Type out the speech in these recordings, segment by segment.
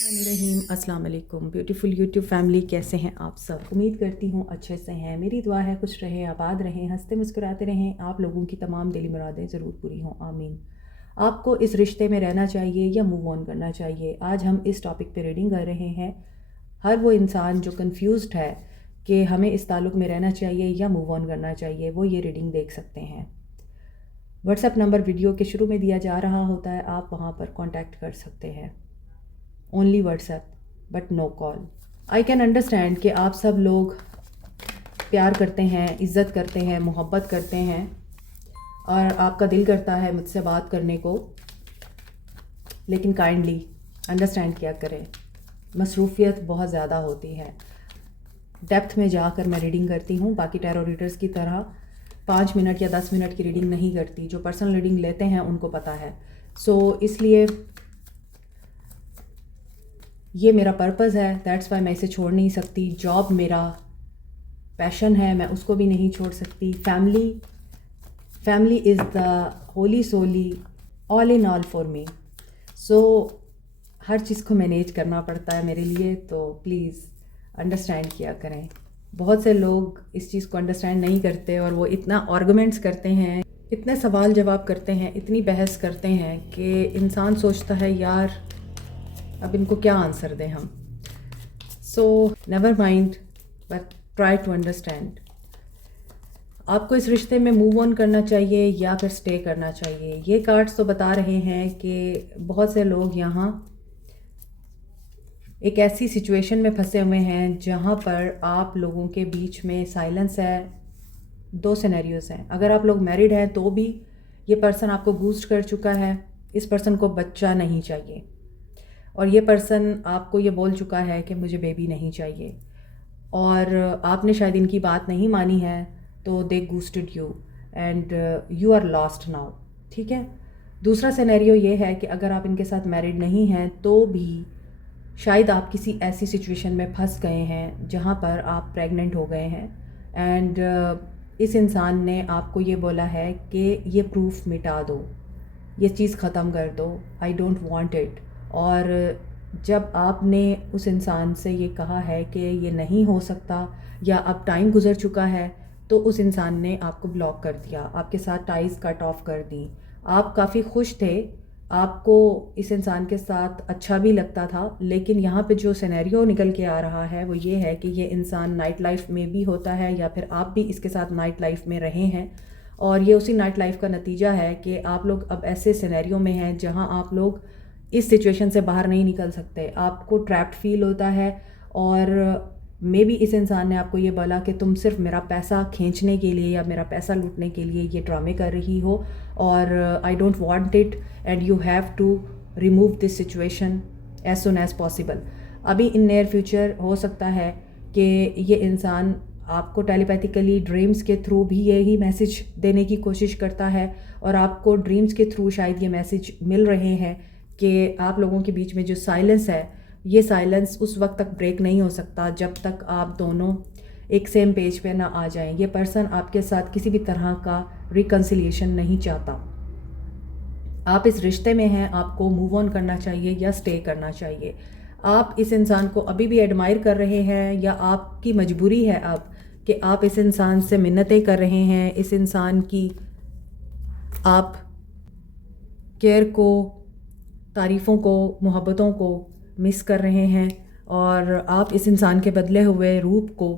रहीम अस्सलाम वालेकुम beautiful YouTube family, कैसे हैं आप सब। उम्मीद करती हूँ अच्छे से हैं। मेरी दुआ है खुश रहें, आबाद रहें, हंसते मुस्कुराते रहें। आप लोगों की तमाम दिली मुरादें ज़रूर पूरी हों, आमीन। आपको इस रिश्ते में रहना चाहिए या मूव ऑन करना चाहिए, आज हम इस टॉपिक पे रीडिंग कर रहे हैं। हर वो इंसान जो कंफ्यूज्ड है कि हमें इस ताल्लुक़ में रहना चाहिए या मूव ऑन करना चाहिए, वो ये रीडिंग देख सकते हैं। व्हाट्सएप नंबर वीडियो के शुरू में दिया जा रहा होता है, आप वहाँ पर कॉन्टैक्ट कर सकते हैं। Only WhatsApp but no call. I can understand कि आप सब लोग प्यार करते हैं, इज़्ज़त करते हैं, मोहब्बत करते हैं और आपका दिल करता है मुझसे बात करने को, लेकिन काइंडली अंडरस्टैंड किया करें, मसरूफ़ियत बहुत ज़्यादा होती है। डेप्थ में जाकर मैं रीडिंग करती हूँ, बाकी टैरो रीडर्स की तरह 5 मिनट या 10 मिनट की रीडिंग नहीं करती। जो पर्सनल रीडिंग लेते हैं उनको पता है। इसलिए ये मेरा पर्पज़ है, दैट्स वाई मैं इसे छोड़ नहीं सकती। जॉब मेरा पैशन है, मैं उसको भी नहीं छोड़ सकती। Family is the wholly solely all in all for me. हर चीज़ को मैनेज करना पड़ता है मेरे लिए, तो प्लीज़ अंडरस्टैंड किया करें। बहुत से लोग इस चीज़ को अंडरस्टैंड नहीं करते और वो इतना आर्गुमेंट्स करते हैं, इतने सवाल जवाब करते हैं, इतनी बहस करते हैं कि इंसान सोचता है यार अब इनको क्या आंसर दें हम। Never mind, but try to understand. आपको इस रिश्ते में मूव ऑन करना चाहिए या फिर स्टे करना चाहिए। ये कार्ड्स तो बता रहे हैं कि बहुत से लोग यहाँ एक ऐसी सिचुएशन में फंसे हुए हैं जहाँ पर आप लोगों के बीच में साइलेंस है। दो सिनेरियोज़ हैं। अगर आप लोग मैरिड हैं तो भी ये पर्सन आपको बूस्ट कर चुका है, इस पर्सन को बच्चा नहीं चाहिए, और ये पर्सन आपको ये बोल चुका है कि मुझे बेबी नहीं चाहिए, और आपने शायद इनकी बात नहीं मानी है, तो they ghosted you and you are lost now. ठीक है। दूसरा सिनेरियो ये है कि अगर आप इनके साथ मैरिड नहीं हैं तो भी शायद आप किसी ऐसी सिचुएशन में फंस गए हैं जहाँ पर आप प्रेग्नेंट हो गए हैं एंड इस इंसान ने आपको ये बोला है कि ये प्रूफ मिटा दो, ये चीज़ ख़त्म कर दो, आई डोंट वांट इट। और जब आपने उस इंसान से ये कहा है कि ये नहीं हो सकता या अब टाइम गुज़र चुका है, तो उस इंसान ने आपको ब्लॉक कर दिया, आपके साथ टाइज़ कट ऑफ कर दी। आप काफ़ी खुश थे, आपको इस इंसान के साथ अच्छा भी लगता था, लेकिन यहाँ पे जो सिनेरियो निकल के आ रहा है वो ये है कि ये इंसान नाइट लाइफ में भी होता है या फिर आप भी इसके साथ नाइट लाइफ में रहे हैं, और ये उसी नाइट लाइफ का नतीजा है कि आप लोग अब ऐसे सिनेरियो में हैं जहाँ आप लोग इस सिचुएशन से बाहर नहीं निकल सकते। आपको ट्रैप्ड फील होता है, और मे बी इस इंसान ने आपको ये बोला कि तुम सिर्फ मेरा पैसा खींचने के लिए या मेरा पैसा लूटने के लिए ये ड्रामे कर रही हो, और I don't want it and you have to remove this situation as soon as possible. अभी इन नियर फ्यूचर हो सकता है कि ये इंसान आपको टेलीपैथिकली ड्रीम्स के थ्रू भी यही मैसेज देने की कोशिश करता है, और आपको ड्रीम्स के थ्रू शायद ये मैसेज मिल रहे हैं कि आप लोगों के बीच में जो साइलेंस है, ये साइलेंस उस वक्त तक ब्रेक नहीं हो सकता जब तक आप दोनों एक सेम पेज पे ना आ जाएं। ये पर्सन आपके साथ किसी भी तरह का रिकन्सिलिएशन नहीं चाहता। आप इस रिश्ते में हैं, आपको मूव ऑन करना चाहिए या स्टे करना चाहिए। आप इस इंसान को अभी भी एडमायर कर रहे हैं या आपकी मजबूरी है अब कि आप इस इंसान से मिन्नतें कर रहे हैं, इस इंसान की आप केयर को, तारीफ़ों को, मोहब्बतों को मिस कर रहे हैं, और आप इस इंसान के बदले हुए रूप को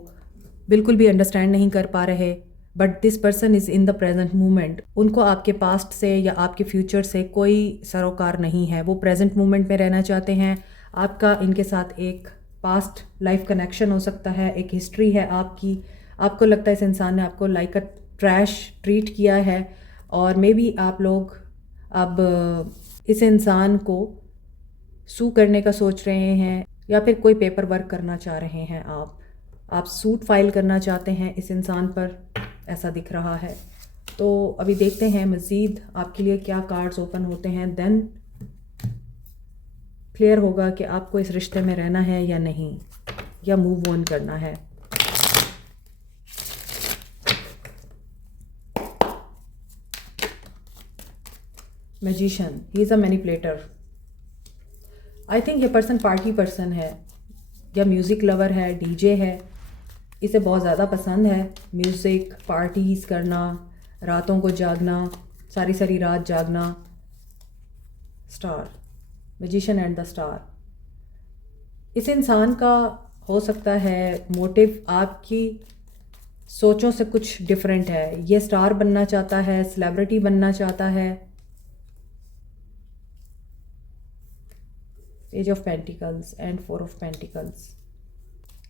बिल्कुल भी अंडरस्टैंड नहीं कर पा रहे। But this person is in the present moment. उनको आपके पास्ट से या आपके फ्यूचर से कोई सरोकार नहीं है, वो प्रेजेंट मोमेंट में रहना चाहते हैं। आपका इनके साथ एक पास्ट लाइफ कनेक्शन हो सकता है, एक हिस्ट्री है आपकी। आपको लगता है इस इंसान ने आपको लाइक अ ट्रैश ट्रीट किया है, और मे बी आप लोग अब इस इंसान को सू करने का सोच रहे हैं या फिर कोई पेपर वर्क करना चाह रहे हैं। आप सूट फाइल करना चाहते हैं इस इंसान पर, ऐसा दिख रहा है। तो अभी देखते हैं मज़ीद आपके लिए क्या कार्ड्स ओपन होते हैं, देन क्लियर होगा कि आपको इस रिश्ते में रहना है या नहीं, या मूव ऑन करना है। Magician, he is a manipulator. I think ये पर्सन पार्टी पर्सन है या म्यूज़िक लवर है, डीजे है। इसे बहुत ज़्यादा पसंद है म्यूज़िक, पार्टीज़ करना, रातों को जागना, सारी सारी रात जागना। Star, magician and the star. इस इंसान का हो सकता है मोटिव आपकी सोचों से कुछ डिफरेंट है। ये स्टार बनना चाहता है, सेलिब्रिटी बनना चाहता है। Page of pentacles and 4 of pentacles.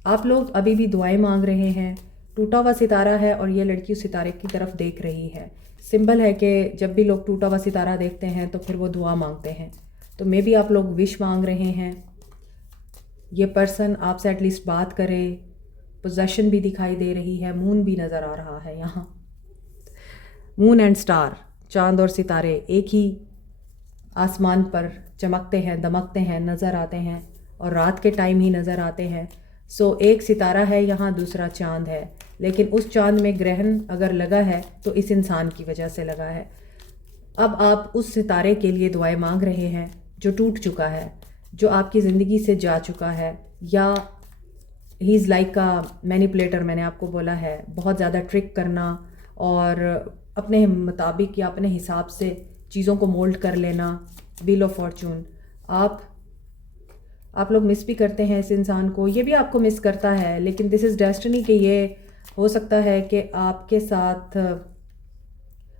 आप लोग अभी भी दुआएं मांग रहे हैं। टूटा हुआ सितारा है और ये लड़की उस सितारे की तरफ देख रही है। सिंबल है कि जब भी लोग टूटा हुआ सितारा देखते हैं तो फिर वो दुआ मांगते हैं। तो मे बी आप लोग विश मांग रहे हैं। ये पर्सन आपसे एटलीस्ट बात करे। पोजेशन भी दिखाई दे रही है, मून भी नज़र आ रहा है यहाँ। मून एंड स्टार, चांद और सितारे एक ही आसमान पर चमकते हैं, दमकते हैं, नज़र आते हैं और रात के टाइम ही नज़र आते हैं। सो एक सितारा है यहाँ, दूसरा चांद है, लेकिन उस चांद में ग्रहण अगर लगा है तो इस इंसान की वजह से लगा है। अब आप उस सितारे के लिए दुआएं मांग रहे हैं जो टूट चुका है, जो आपकी ज़िंदगी से जा चुका है, या he is like a manipulator. मैंने आपको बोला है बहुत ज़्यादा ट्रिक करना और अपने मुताबिक या अपने हिसाब से चीज़ों को मोल्ड कर लेना। Wheel of Fortune. आप लोग मिस भी करते हैं इस इंसान को, ये भी आपको मिस करता है, लेकिन दिस इज़ डेस्टिनी कि ये हो सकता है कि आपके साथ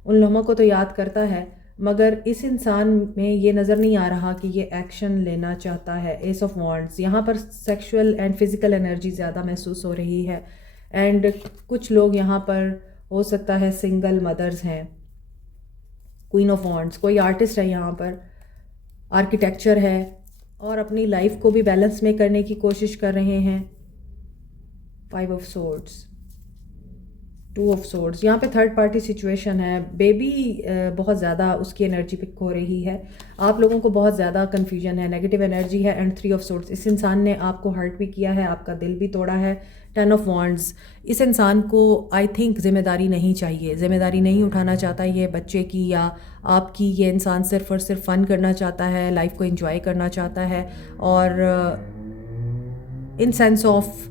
उन लोगों को तो याद करता है, मगर इस इंसान में ये नज़र नहीं आ रहा कि ये एक्शन लेना चाहता है। एस ऑफ वॉन्ड्स, यहाँ पर सेक्सुअल एंड फिज़िकल एनर्जी ज़्यादा महसूस हो रही है। एंड कुछ लोग यहाँ पर हो सकता है सिंगल मदर्स हैं। क्वीन ऑफ वॉन्ड्स, कोई आर्टिस्ट है यहाँ पर, आर्किटेक्चर है और अपनी लाइफ को भी बैलेंस में करने की कोशिश कर रहे हैं। 5 ऑफ सोर्ड्स, 2 ऑफ सोर्ड्स, यहाँ पे थर्ड पार्टी सिचुएशन है। बेबी बहुत ज़्यादा उसकी एनर्जी पिक हो रही है। आप लोगों को बहुत ज़्यादा कन्फ्यूजन है, नेगेटिव एनर्जी है। एंड 3 ऑफ सोर्ड्स, इस इंसान ने आपको हर्ट भी किया है, आपका दिल भी तोड़ा है। 10 ऑफ वॉन्ड्स, इस इंसान को आई थिंक जिम्मेदारी नहीं चाहिए, जिम्मेदारी नहीं उठाना चाहता ये बच्चे की या आपकी। ये इंसान सिर्फ और सिर्फ फ़न करना चाहता है, लाइफ को एंजॉय करना चाहता है और in sense of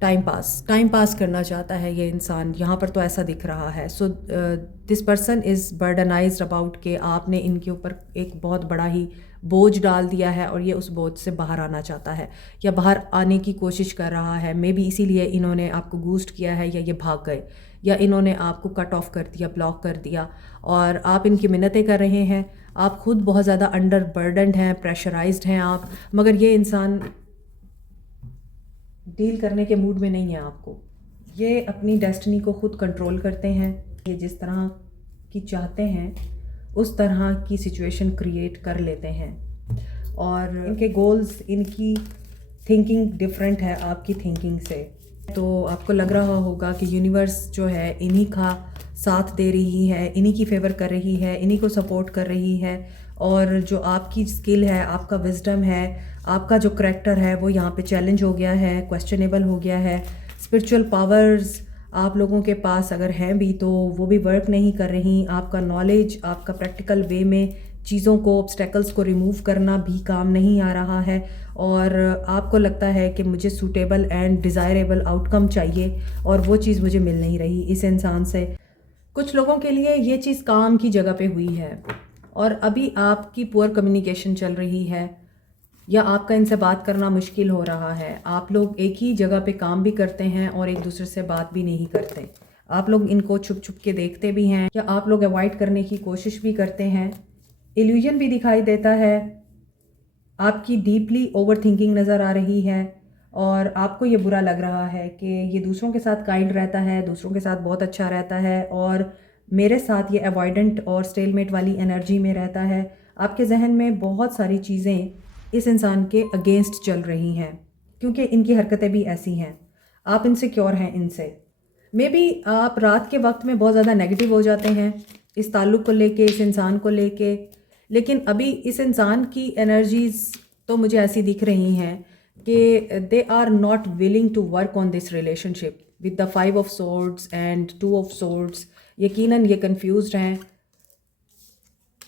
time pass करना चाहता है ये इंसान। यहाँ पर तो ऐसा दिख रहा है। So this person is burdenised about के आपने इनके ऊपर एक बहुत बड़ा ही बोझ डाल दिया है और ये उस बोझ से बाहर आना चाहता है या बाहर आने की कोशिश कर रहा है। मे बी इसीलिए इन्होंने आपको घूस्ट किया है या ये भाग गए या इन्होंने आपको कट ऑफ कर दिया, ब्लॉक कर दिया और आप इनकी मिन्नतें कर रहे हैं। आप खुद बहुत ज़्यादा अंडर बर्डनड हैं, प्रेशराइज्ड हैं आप, मगर ये इंसान डील करने के मूड में नहीं है आपको। ये अपनी डेस्टिनी को खुद कंट्रोल करते हैं। ये जिस तरह की चाहते हैं उस तरह की सिचुएशन क्रिएट कर लेते हैं और इनके गोल्स, इनकी थिंकिंग डिफरेंट है आपकी थिंकिंग से। तो आपको लग रहा होगा कि यूनिवर्स जो है इन्हीं का साथ दे रही है, इन्हीं की फेवर कर रही है, इन्हीं को सपोर्ट कर रही है और जो आपकी स्किल है, आपका विजडम है, आपका जो करैक्टर है वो यहाँ पे चैलेंज हो गया है, क्वेश्चनेबल हो गया है। स्पिरिचुअल पावर्स आप लोगों के पास अगर हैं भी तो वो भी वर्क नहीं कर रही। आपका नॉलेज, आपका प्रैक्टिकल वे में चीज़ों को, ऑब्स्टेकल्स को रिमूव करना भी काम नहीं आ रहा है और आपको लगता है कि मुझे सूटेबल एंड डिज़ायरेबल आउटकम चाहिए और वो चीज़ मुझे मिल नहीं रही इस इंसान से। कुछ लोगों के लिए ये चीज़ काम की जगह पे हुई है और अभी आपकी पुअर कम्युनिकेशन चल रही है या आपका इनसे बात करना मुश्किल हो रहा है। आप लोग एक ही जगह पे काम भी करते हैं और एक दूसरे से बात भी नहीं करते। आप लोग इनको छुप छुप के देखते भी हैं या आप लोग अवॉइड करने की कोशिश भी करते हैं। इल्यूजन भी दिखाई देता है। आपकी डीपली ओवर थिंकिंग नज़र आ रही है और आपको ये बुरा लग रहा है कि ये दूसरों के साथ काइंड रहता है, दूसरों के साथ बहुत अच्छा रहता है और मेरे साथ ये अवॉइडेंट और स्टेलमेट वाली एनर्जी में रहता है। आपके जहन में बहुत सारी चीज़ें इस इंसान के अगेंस्ट चल रही हैं क्योंकि इनकी हरकतें भी ऐसी हैं। आप इनसिक्योर हैं इनसे। मे बी आप रात के वक्त में बहुत ज़्यादा नेगेटिव हो जाते हैं इस ताल्लुक़ को लेके, इस इंसान को लेके, लेकिन अभी इस इंसान की एनर्जीज़ तो मुझे ऐसी दिख रही हैं कि they are not willing to work on this relationship with the 5 of swords and 2 of swords. यकीनन ये कंफ्यूज्ड हैं,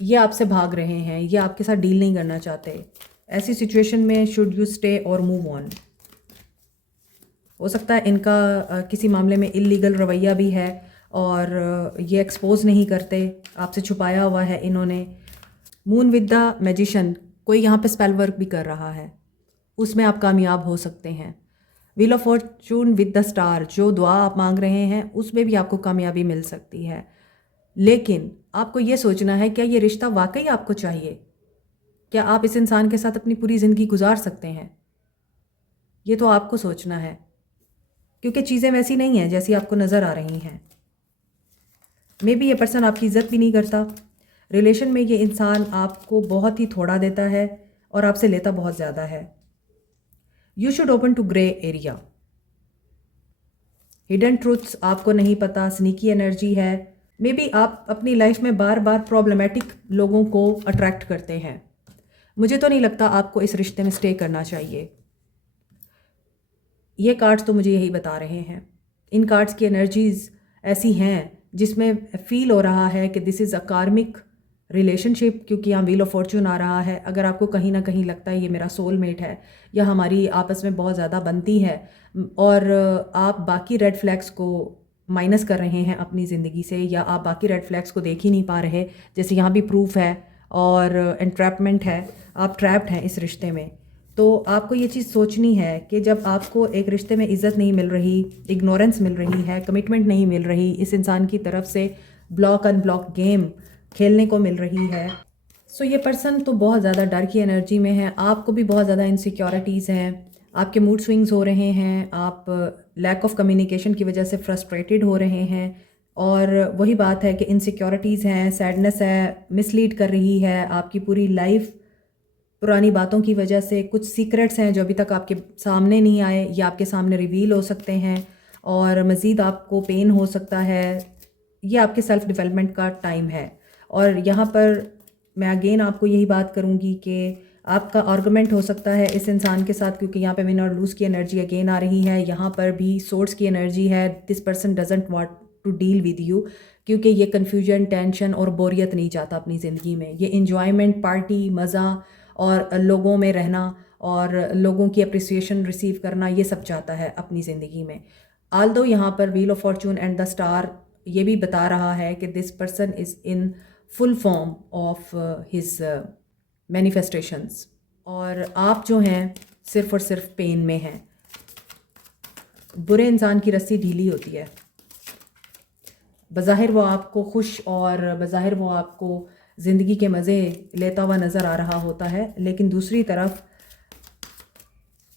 ये आपसे भाग रहे हैं, ये आपके साथ डील नहीं करना चाहते। ऐसी सिचुएशन में शुड यू स्टे और मूव ऑन। हो सकता है इनका किसी मामले में इलीगल रवैया भी है और ये एक्सपोज नहीं करते, आपसे छुपाया हुआ है इन्होंने। मून विद द मैजिशियन, कोई यहाँ पे स्पेल वर्क भी कर रहा है, उसमें आप कामयाब हो सकते हैं। Wheel of Fortune with the star, जो दुआ आप मांग रहे हैं उसमें भी आपको कामयाबी मिल सकती है। लेकिन आपको ये सोचना है, क्या ये रिश्ता वाकई आपको चाहिए? क्या आप इस इंसान के साथ अपनी पूरी ज़िंदगी गुजार सकते हैं? ये तो आपको सोचना है, क्योंकि चीज़ें वैसी नहीं हैं जैसी आपको नज़र आ रही हैं। मे बी ये पर्सन आपकी इज़्ज़त भी नहीं करता। रिलेशन में ये इंसान आपको बहुत ही थोड़ा देता है और आपसे लेता बहुत ज़्यादा है। You should open to grey area. Hidden truths आपको नहीं पता, स्नीकी एनर्जी है। मे बी आप अपनी लाइफ में बार बार प्रॉब्लमेटिक लोगों को अट्रैक्ट करते हैं। मुझे तो नहीं लगता आपको इस रिश्ते में स्टे करना चाहिए। ये कार्ड्स तो मुझे यही बता रहे हैं। इन कार्ड्स की एनर्जीज़ ऐसी हैं जिसमें फील हो रहा है कि दिस इज़ अ कार्मिक रिलेशनशिप, क्योंकि यहाँ व्हील ऑफ फॉर्चून आ रहा है। अगर आपको कहीं ना कहीं लगता है ये मेरा सोलमेट है या हमारी आपस में बहुत ज़्यादा बनती है और आप बाकी रेड फ्लैग्स को माइनस कर रहे हैं अपनी ज़िंदगी से, या आप बाकी रेड फ्लैग्स को देख ही नहीं पा रहे, जैसे यहाँ भी प्रूफ है और एंट्रैपमेंट है, आप ट्रैप्ड हैं इस रिश्ते में, तो आपको ये चीज़ सोचनी है कि जब आपको एक रिश्ते में इज़्ज़त नहीं मिल रही, इग्नोरेंस मिल रही है, कमिटमेंट नहीं मिल रही, इस इंसान की तरफ से ब्लॉक अनब्लॉक गेम खेलने को मिल रही है, सो ये पर्सन तो बहुत ज़्यादा डर की एनर्जी में है। आपको भी बहुत ज़्यादा इनसिक्योरिटीज़ हैं, आपके मूड स्विंग्स हो रहे हैं, आप लैक ऑफ कम्युनिकेशन की वजह से फ्रस्ट्रेटेड हो रहे हैं। और वही बात है कि इनसिक्योरिटीज़ हैं, सैडनेस है, मिसलीड कर रही है आपकी पूरी लाइफ पुरानी बातों की वजह से। कुछ सीक्रेट्स हैं जो अभी तक आपके सामने नहीं आए या आपके सामने रिवील हो सकते हैं और मज़ीद आपको पेन हो सकता है। ये आपके सेल्फ़ डिवेलपमेंट का टाइम है। और यहाँ पर मैं अगेन आपको यही बात करूँगी कि आपका आर्गुमेंट हो सकता है इस इंसान के साथ, क्योंकि यहाँ पे विन और लूज़ की एनर्जी अगेन आ रही है। यहाँ पर भी सोर्ड्स की एनर्जी है। This person doesn't want to deal with you, क्योंकि ये कन्फ्यूजन, टेंशन और बोरियत नहीं चाहता अपनी ज़िंदगी में। ये इन्जॉयमेंट, पार्टी, मज़ा और लोगों में रहना और लोगों की अप्रिसिएशन रिसीव करना, ये सब चाहता है अपनी ज़िंदगी में। आल्दो यहाँ पर wheel of Fortune and the star ये भी बता रहा है कि this person is in full form of his manifestations, और आप जो हैं सिर्फ और सिर्फ पेन में हैं। बुरे इंसान की रस्सी ढीली होती है। बज़ाहिर वो आपको खुश और बज़ाहिर वो आपको ज़िंदगी के मज़े लेता हुआ नज़र आ रहा होता है, लेकिन दूसरी तरफ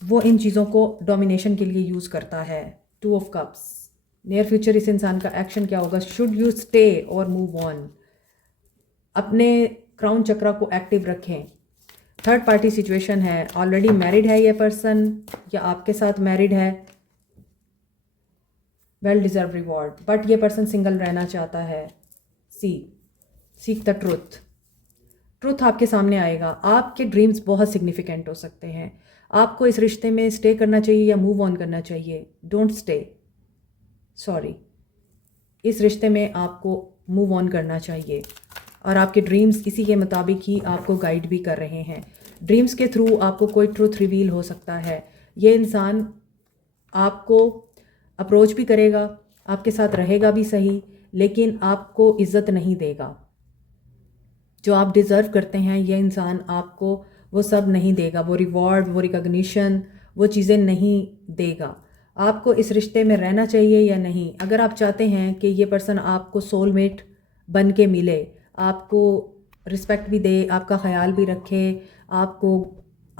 वो इन चीज़ों को डोमिनेशन के लिए यूज़ करता है। 2 ऑफ कप्स। नियर फ्यूचर इस इंसान का एक्शन क्या होगा? शुड यू स्टे और मूव ऑन? अपने क्राउन चक्रा को एक्टिव रखें। थर्ड पार्टी सिचुएशन है। ऑलरेडी मैरिड है ये पर्सन या आपके साथ मैरिड है। वेल डिजर्व रिवॉर्ड, बट ये पर्सन सिंगल रहना चाहता है। सीक द ट्रूथ आपके सामने आएगा। आपके ड्रीम्स बहुत सिग्निफिकेंट हो सकते हैं। आपको इस रिश्ते में स्टे करना चाहिए या मूव ऑन करना चाहिए? Don't stay, sorry. इस रिश्ते में आपको मूव ऑन करना चाहिए और आपके ड्रीम्स इसी के मुताबिक ही आपको गाइड भी कर रहे हैं। ड्रीम्स के थ्रू आपको कोई ट्रूथ रिवील हो सकता है। ये इंसान आपको अप्रोच भी करेगा, आपके साथ रहेगा भी सही, लेकिन आपको इज़्ज़त नहीं देगा। जो आप डिज़र्व करते हैं ये इंसान आपको वो सब नहीं देगा। वो रिवॉर्ड, वो रिकॉग्निशन, वो चीज़ें नहीं देगा। आपको इस रिश्ते में रहना चाहिए या नहीं? अगर आप चाहते हैं कि ये पर्सन आपको सोलमेट बन के मिले, आपको रिस्पेक्ट भी दे, आपका ख्याल भी रखे, आपको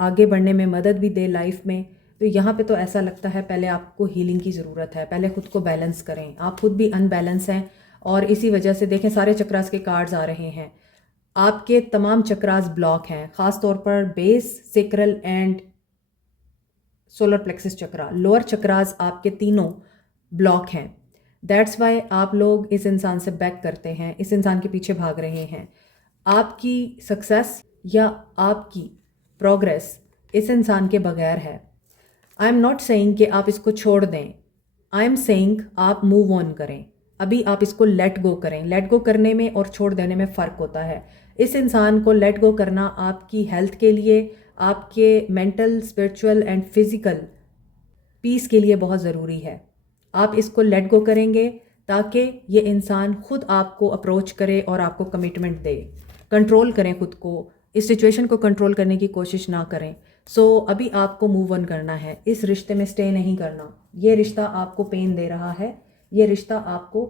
आगे बढ़ने में मदद भी दे लाइफ में, तो यहाँ पे तो ऐसा लगता है पहले आपको हीलिंग की ज़रूरत है। पहले ख़ुद को बैलेंस करें। आप खुद भी अनबैलेंस हैं और इसी वजह से देखें सारे चक्रास के कार्ड्स आ रहे हैं। आपके तमाम चक्रास ब्लॉक हैं, ख़ास तौर पर base, sacral and solar plexus chakra. Lower chakras आपके तीनों ब्लॉक हैं। दैट्स वाई आप लोग इस इंसान से बैक करते हैं, इस इंसान के पीछे भाग रहे हैं। आपकी सक्सेस या आपकी प्रोग्रेस इस इंसान के बगैर है। आई एम नॉट सेइंग कि आप इसको छोड़ दें, आई एम सेइंग आप मूव ऑन करें। अभी आप इसको लेट गो करें। लेट गो करने में और छोड़ देने में फ़र्क होता है। इस इंसान को लेट गो करना आपकी हेल्थ के लिए, आपके mental, spiritual and physical peace के लिए बहुत ज़रूरी है। आप इसको लेट गो करेंगे ताकि ये इंसान खुद आपको अप्रोच करे और आपको कमिटमेंट दे। कंट्रोल करें खुद को, इस सिचुएशन को कंट्रोल करने की कोशिश ना करें। अभी आपको मूव ऑन करना है, इस रिश्ते में स्टे नहीं करना। ये रिश्ता आपको पेन दे रहा है, ये रिश्ता आपको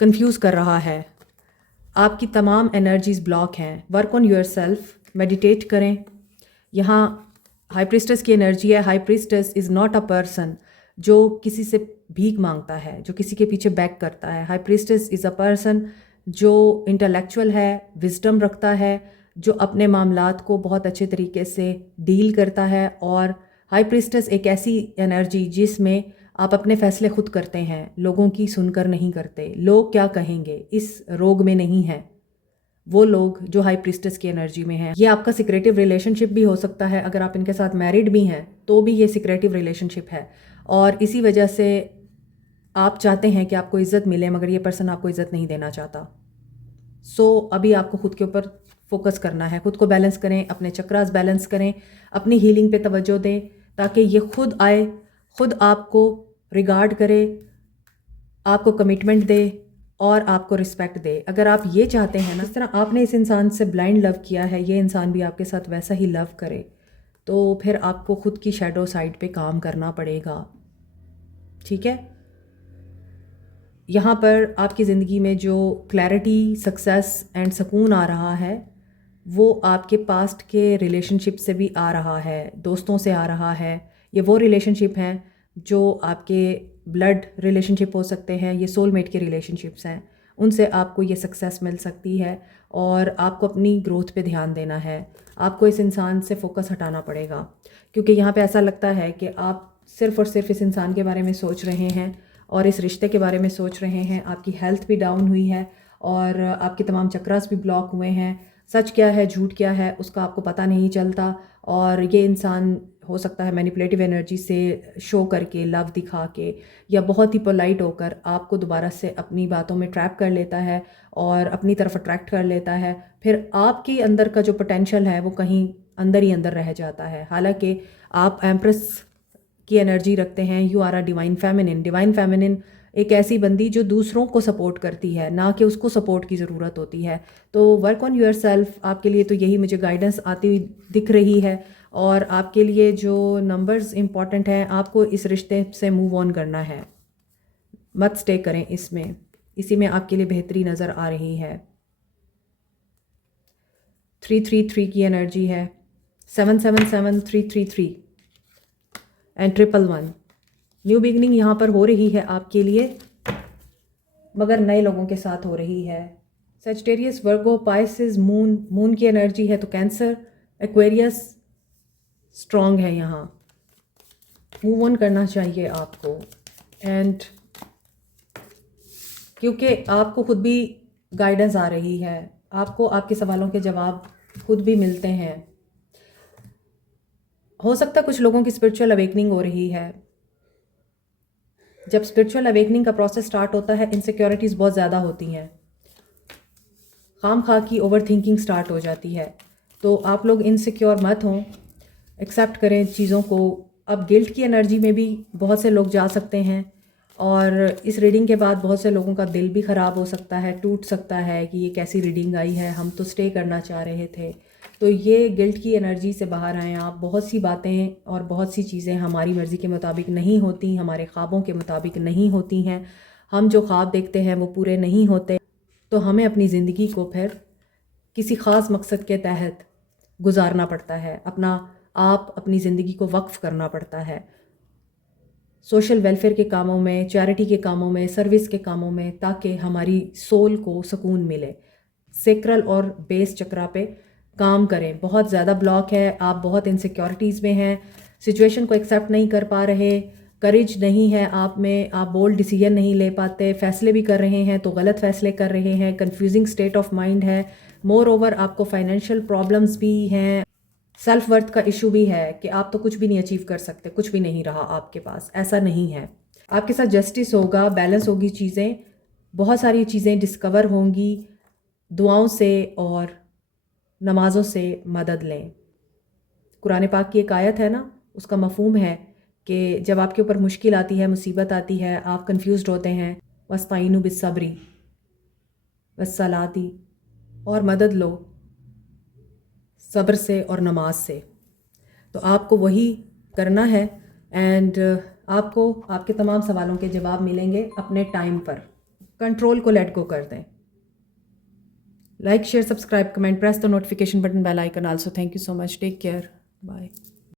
कंफ्यूज कर रहा है, आपकी तमाम एनर्जीज ब्लॉक हैं। Work on your self, meditate करें। यहाँ हाई प्रीस्टेस की एनर्जी है। High priestess is not a person जो किसी से भीख मांगता है, जो किसी के पीछे बैक करता है। High priestess is a person जो इंटेलेक्चुअल है, विजडम रखता है, जो अपने मामलात को बहुत अच्छे तरीके से डील करता है। और हाई प्रीस्टेस एक ऐसी एनर्जी जिसमें आप अपने फैसले खुद करते हैं, लोगों की सुनकर नहीं करते। लोग क्या कहेंगे इस रोग में नहीं है वो लोग जो हाई प्रीस्टेस की एनर्जी में है। ये आपका सिक्रेटिव रिलेशनशिप भी हो सकता है। अगर आप इनके साथ मैरिड भी हैं तो भी ये सिक्रेटिव रिलेशनशिप है, और इसी वजह से आप चाहते हैं कि आपको इज़्ज़त मिले, मगर ये पर्सन आपको इज़्ज़त नहीं देना चाहता। अभी आपको खुद के ऊपर फोकस करना है, खुद को बैलेंस करें, अपने चक्रास बैलेंस करें, अपनी हीलिंग पे तवज्जो दें ताकि ये खुद आए, खुद आपको रिगार्ड करे, आपको कमिटमेंट दे और आपको रिस्पेक्ट दे। अगर आप ये चाहते हैं ना, जिस तरह आपने इस इंसान से ब्लाइंड लव किया है, ये इंसान भी आपके साथ वैसा ही लव करे, तो फिर आपको खुद की शैडो साइड पे काम करना पड़ेगा। ठीक है, यहाँ पर आपकी ज़िंदगी में जो क्लैरिटी, सक्सेस एंड सुकून आ रहा है वो आपके पास्ट के रिलेशनशिप से भी आ रहा है, दोस्तों से आ रहा है। ये वो रिलेशनशिप हैं जो आपके ब्लड रिलेशनशिप हो सकते हैं, ये सोलमेट के रिलेशनशिप्स हैं, उनसे आपको ये सक्सेस मिल सकती है। और आपको अपनी ग्रोथ पे ध्यान देना है, आपको इस इंसान से फोकस हटाना पड़ेगा, क्योंकि यहाँ पे ऐसा लगता है कि आप सिर्फ़ और सिर्फ इस इंसान के बारे में सोच रहे हैं और इस रिश्ते के बारे में सोच रहे हैं। आपकी हेल्थ भी डाउन हुई है और आपके तमाम चक्रास भी ब्लॉक हुए हैं। सच क्या है, झूठ क्या है, उसका आपको पता नहीं चलता। और ये इंसान हो सकता है मैनिपुलेटिव एनर्जी से शो करके, लव दिखा के, या बहुत ही पोलाइट होकर आपको दोबारा से अपनी बातों में ट्रैप कर लेता है और अपनी तरफ अट्रैक्ट कर लेता है। फिर आपके अंदर का जो पोटेंशियल है वो कहीं अंदर ही अंदर रह जाता है। हालांकि आप एम्प्रेस की एनर्जी रखते हैं, you are a divine feminine. Divine feminine एक ऐसी बंदी जो दूसरों को सपोर्ट करती है, ना कि उसको सपोर्ट की ज़रूरत होती है। तो वर्क ऑन योर सेल्फ, आपके लिए तो यही मुझे गाइडेंस आती हुई दिख रही है। और आपके लिए जो नंबर्स इम्पॉर्टेंट हैं, आपको इस रिश्ते से मूव ऑन करना है, मत स्टे करें इसमें, इसी में आपके लिए बेहतरी नज़र आ रही है। 333 की एनर्जी है, 777333 एंड 111। न्यू बिगनिंग यहाँ पर हो रही है आपके लिए, मगर नए लोगों के साथ हो रही है। सेजिटेरियस, वर्गो, पाइसेस, मून की एनर्जी है, तो कैंसर, एक्वेरियस स्ट्रॉन्ग है। यहाँ मूव ऑन करना चाहिए आपको, एंड क्योंकि आपको खुद भी गाइडेंस आ रही है, आपको आपके सवालों के जवाब खुद भी मिलते हैं। हो सकता है कुछ लोगों की स्पिरिचुअल अवेकनिंग हो रही है। जब स्पिरिचुअल अवेकनिंग का प्रोसेस स्टार्ट होता है, इनसिक्योरिटीज़ बहुत ज़्यादा होती हैं, खाम खा की ओवर थिंकिंग स्टार्ट हो जाती है। तो आप लोग इनसिक्योर मत हों, एक्सेप्ट करें चीज़ों को। अब गिल्ट की एनर्जी में भी बहुत से लोग जा सकते हैं, और इस रीडिंग के बाद बहुत से लोगों का दिल भी ख़राब हो सकता है, टूट सकता है कि ये कैसी रीडिंग आई है, हम तो स्टे करना चाह रहे थे। तो ये गिल्ट की एनर्जी से बाहर आएँ आप। बहुत सी बातें और बहुत सी चीज़ें हमारी मर्ज़ी के मुताबिक नहीं होती, हमारे ख्वाबों के मुताबिक नहीं होती हैं। हम जो ख्वाब देखते हैं वो पूरे नहीं होते, तो हमें अपनी ज़िंदगी को फिर किसी ख़ास मकसद के तहत गुजारना पड़ता है, आप अपनी ज़िंदगी को वक्फ़ करना पड़ता है सोशल वेलफेयर के कामों में, चैरिटी के कामों में, सर्विस के कामों में, ताकि हमारी सोल को सुकून मिले। सेक्रल और बेस चक्रा पे काम करें। बहुत ज़्यादा ब्लॉक है, आप बहुत इनसिक्योरिटीज़ में हैं, सिचुएशन को एक्सेप्ट नहीं कर पा रहे, करेज नहीं है आप में, आप बोल्ड डिसीजन नहीं ले पाते, फ़ैसले भी कर रहे हैं तो गलत फ़ैसले कर रहे हैं, कंफ्यूजिंग स्टेट ऑफ माइंड है। मोर ओवर आपको फाइनेंशियल प्रॉब्लम्स भी हैं, सेल्फ वर्थ का इशू भी है कि आप तो कुछ भी नहीं अचीव कर सकते, कुछ भी नहीं रहा आपके पास। ऐसा नहीं है, आपके साथ जस्टिस होगा, बैलेंस होगी चीज़ें, बहुत सारी चीज़ें डिस्कवर होंगी, दुआओं से और नमाज़ों से मदद लें। कुरान पाक की एक आयत है ना, उसका मफ़हूम है कि जब आपके ऊपर मुश्किल आती है, मुसीबत आती है, आप कंफ्यूज्ड होते हैं, वस्ताइनु बिस्सब्री वस्सलाती, और मदद लो सब्र से और नमाज से। तो आपको वही करना है एंड आपको आपके तमाम सवालों के जवाब मिलेंगे अपने टाइम पर। कंट्रोल को लेट गो कर दें। Like, share, subscribe, comment, press the notification button, bell icon also. Thank you so much, take care, bye.